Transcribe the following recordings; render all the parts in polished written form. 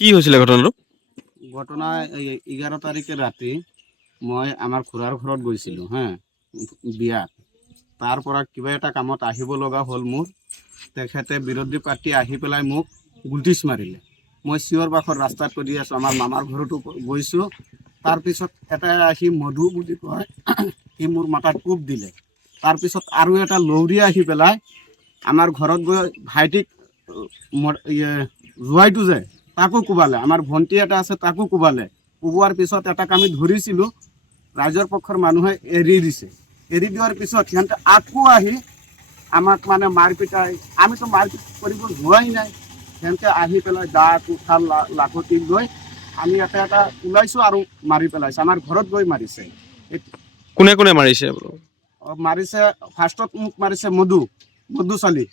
কি হৈছিলে ঘটনাটো? ঘটনা 11 তাৰিখে ৰাতি মই আমাৰ খুৰাৰ ঘৰত গৈছিলোঁ বিয়াত। তাৰ পৰা কিবা এটা কামত আহিব লগা হ'ল মোৰ। তেখেতে বিৰোধী পাৰ্টি আহি পেলাই মোক গুলটিছ মাৰিলে। মই চিঞৰ বাখৰ ৰাস্তাত কৰি আছোঁ, আমাৰ মামাৰ ঘৰতো গৈছোঁ। তাৰপিছত এটা আহি মধু বুলি কয়, সি মোৰ মাথাত কোব দিলে। তাৰপিছত আৰু এটা লৌৰিয়া আহি পেলাই আমাৰ ঘৰত গৈ ভাইটিক জোৱাইটো যে তাকো কোবালে, আমাৰ ভণ্টি এটা আছে তাকো কোবালে। কোবোৱাৰ পিছত এটাক আমি ধৰিছিলোঁ, ৰাইজৰ পক্ষৰ মানুহে এৰি দিছে। এৰি দিয়াৰ পিছত সিহঁতে আকৌ আহি আমাক মানে মাৰপিটাই, আমিতো মাৰপিট কৰিব যোৱাই নাই। সিহঁতে আহি পেলাই দা কোঠাৰ লাখুটি লৈ আমি এটা ওলাইছোঁ আৰু মাৰি পেলাইছে, আমাৰ ঘৰত গৈ মাৰিছে। কোনে কোনে মাৰিছে? মাৰিছে ফাৰ্ষ্টত মোক মাৰিছে মধুশালী,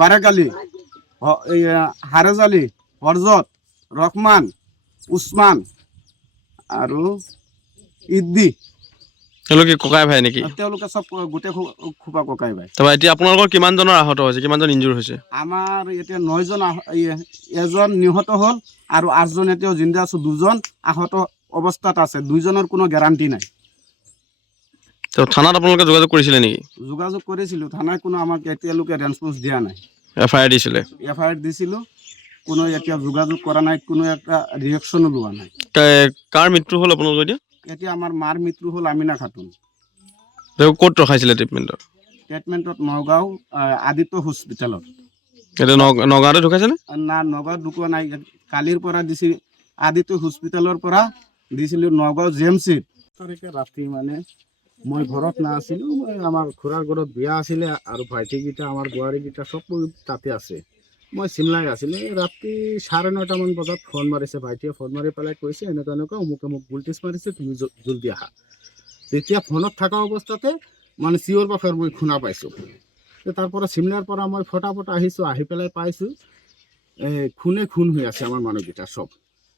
বাৰেকালী, হাৰেজালী, হৰজত, ৰহমান, উছমান আৰু ইদ্দি। তেওঁলোকে ককাই ভাই নেকি? তেওঁলোকে চব গোটেই খোপা ককাই ভাই। তাৰপৰা এতিয়া আপোনালোকৰ কিমানজনৰ আহত হৈছে, কিমানজন ইনজুৰ হৈছে? আমাৰ এতিয়া 9জন, এজন নিহত হ'ল আৰু 8জন এতিয়াও জিন্দা আছোঁ। 2জন আহত অৱস্থাত আছে, 2জনৰ কোনো গেৰাণ্টি নাই। তো থানাত আপোনালোকে যোগাযোগ কৰিছিলে নেকি? যোগাযোগ কৰিছিলোঁ, থানাই কোনো আমাক এতিয়ালৈকে ৰেছপন্স দিয়া নাই। FIR দিছিলে? FIR দিছিলোঁ, কোনো এতিয়া যোগাযোগ কৰা নাই, কোনো এটা ৰিয়েকশ্যনো লোৱা নাই। কাৰ মৃত্যু হ'ল আপোনালোকৰ এতিয়া? এতিয়া আমাৰ মাৰ মৃত্যু হ'ল আমিনা খাতুন। তেওঁ ক'ত ৰখাইছিলে ট্ৰিটমেণ্টত? ট্ৰিটমেণ্টত নগাঁও আদিত্য হস্পিটেলত। এতিয়া নগাঁৱতে ঢুকাইছেনে? না, নগাঁৱত ঢুকোৱা নাই। কালিৰ পৰা দিছিল আদিত্য হস্পিটেলৰ পৰা দিছিলোঁ নগাঁও GMCত। তাৰিখে ৰাতি মানে মই ঘৰত নাছিলোঁ, আমাৰ খুৰাৰ ঘৰত বিয়া আছিলে আৰু ভাইটিকেইটা আমাৰ বোৱাৰীকেইটা চব তাতে আছে। মই চিমলাই আছিলোঁ। ৰাতি 9:30মান বজাত ফোন মাৰিছে ভাইটিয়ে, ফোন মাৰি পেলাই কৈছে এনেকুৱা অমুকে মোক গুলটিছ মাৰিছে, তুমি জলদি আহা। তেতিয়া ফোনত থকা অৱস্থাতে মানে চিঞৰ বাখৰ মই শুনা পাইছোঁ। তাৰ পৰা চিমলাৰ পৰা মই ফটাফট আহিছোঁ, আহি পেলাই পাইছোঁ খুন হৈ আছে আমাৰ মানুহকেইটা চব।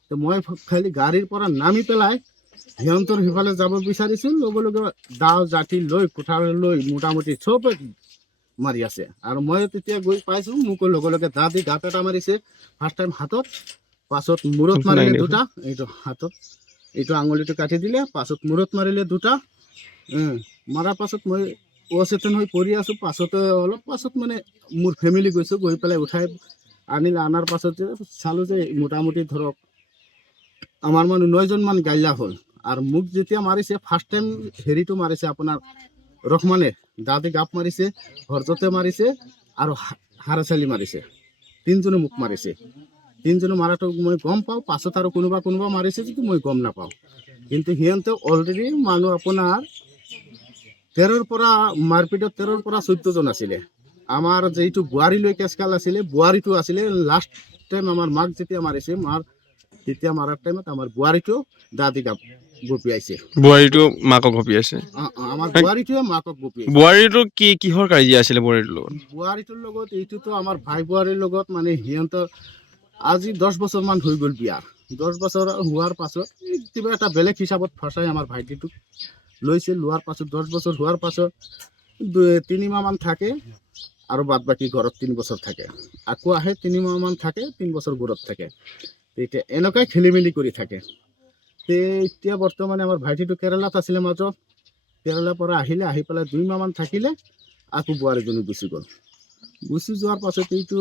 তো মই খালি গাড়ীৰ পৰা নামি পেলাই সিহঁতৰ সিফালে যাব বিচাৰিছোঁ, লগে লগে দাও জাঠি লৈ কোঠাৰ লৈ মোটামুটি চব মাৰি আছে। আৰু মই তেতিয়া গৈ পাইছোঁ, মোক লগে লগে দা দি গাত এটা মাৰিছে, ফাৰ্ষ্ট টাইম হাতত, পাছত মূৰত মাৰিলে দুটা, এইটো হাতত এইটো আঙুলিটো কাটি দিলে, পাছত মূৰত মাৰিলে দুটা। মাৰাৰ পাছত মই অচেতন হৈ পৰি আছোঁ। পাছতে অলপ পাছত মানে মোৰ ফেমিলি গৈছোঁ, গৈ পেলাই উঠাই আনিলে। আনাৰ পাছত চালোঁ যে মোটামুটি ধৰক আমাৰ মানুহ 9জনমান গাইলা হ'ল। আৰু মোক যেতিয়া মাৰিছে ফাৰ্ষ্ট টাইম হেৰিটো মাৰিছে আপোনাৰ ৰহমানে, দাঁতে গাপ মাৰিছে, হৰজতে মাৰিছে আৰু হাৰেচালি মাৰিছে। 3জনে মোক মাৰিছে। 3জনে মাৰাটো মই গম পাওঁ, পাছত আৰু কোনোবা মাৰিছে যদি মই গম নাপাওঁ। কিন্তু সিহঁতে অলৰেডি মানুহ আপোনাৰ 13ৰ পৰা মাৰপিটত 13ৰ পৰা 14জন আছিলে। আমাৰ যিটো বোৱাৰীলৈ কেচকাল আছিলে, বোৱাৰীটো আছিলে লাষ্ট টাইম আমাৰ মাক যেতিয়া মাৰিছে, তেতিয়া মাৰাৰ টাইমত আমাৰ বোৱাৰীটো দাঁতি গাপ গপিয়াইছে। বোৱাৰীটো মাকক গপিয়াইছে? আমাৰ বোৱাৰীটোৱে মাকক গপিয়াইছে। বোৱাৰীটো কিহৰ কাজিয়া আছিলে বোৱাৰীটোৰ লগত? বোৱাৰীটোৰ লগত এইটোতো আমাৰ ভাই বোৱাৰীৰ লগত মানে সিহঁতৰ আজি 10 বছৰমান হৈ গ'ল বিয়া। 10 বছৰ হোৱাৰ পাছত কিবা এটা বেলেগ হিচাপত ফচাই আমাৰ ভাইটিটোক লৈছে। লোৱাৰ পাছত 10 বছৰ হোৱাৰ পাছত 3 মাহমান থাকে আৰু বাদ বাকী ঘৰত 3 বছৰ থাকে। আকৌ আহে 3 মাহমান থাকে, 3 বছৰ ঘৰত থাকে। এতিয়া এনেকুৱাই খেলি মেলি কৰি থাকে। এতিয়া বৰ্তমানে আমাৰ ভাইটিটো কেৰেলাত আছিলে মাজত, কেৰেলাৰ পৰা আহিলে, আহি পেলাই 2 মাহমান থাকিলে, আকৌ বোৱাৰীজনী গুচি গ'ল। গুচি যোৱাৰ পাছত এইটো